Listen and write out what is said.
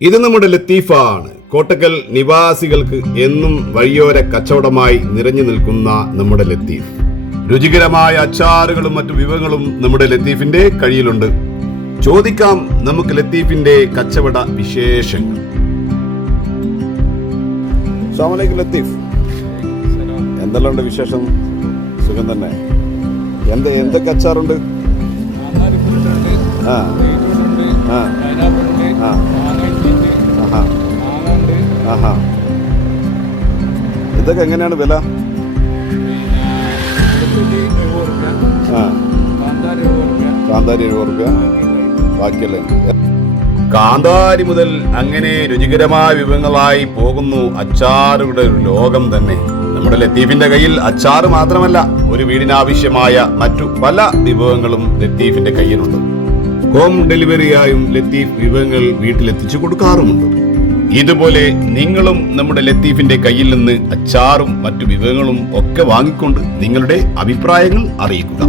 ഇത് നമ്മുടെ ലത്തീഫാണ്. കോട്ടക്കൽ നിവാസികൾക്ക് എന്നും വഴിയോര കച്ചവടമായി നിറഞ്ഞു നിൽക്കുന്ന നമ്മുടെ ലത്തീഫ്. രുചികരമായ അച്ചാറുകളും മറ്റു വിഭവങ്ങളും നമ്മുടെ ലത്തീഫിന്റെ കയ്യിലുണ്ട്. ചോദിക്കാം നമുക്ക് ലത്തീഫിന്റെ കച്ചവട വിശേഷങ്ങൾ. അസ്സലാമു അലൈക്കും ലത്തീഫ്. എന്തെല്ലാം ഉണ്ട് വിശേഷം? സുഖം തന്നെ. എന്തൊക്കെ അച്ചാറുണ്ട്? ഇതൊക്കെ എങ്ങനെയാണ് വില? കാന്താരി 70 രൂപ, ബാക്കിയല്ലേ? കാന്താരി മുതൽ അങ്ങനെ രുചികരമായ വിഭവങ്ങളായി പോകുന്നു അച്ചാറുകളുടെ ഒരു ലോകം തന്നെ. നമ്മുടെ ലത്തീഫിന്റെ കയ്യിൽ അച്ചാറ് മാത്രമല്ല, ഒരു വീടിനാവശ്യമായ മറ്റു പല വിഭവങ്ങളും ലത്തീഫിന്റെ കയ്യിലുണ്ട്. ഹോം ഡെലിവറിയായും ലത്തീഫ് വിഭവങ്ങൾ വീട്ടിലെത്തിച്ചു കൊടുക്കാറുമുണ്ട്. ഇതുപോലെ നിങ്ങളും നമ്മുടെ ലത്തീഫിന്റെ കയ്യിൽ നിന്ന് അച്ചാറും മറ്റു വിഭവങ്ങളും ഒക്കെ വാങ്ങിക്കൊണ്ട് നിങ്ങളുടെ അഭിപ്രായങ്ങൾ അറിയിക്കുക.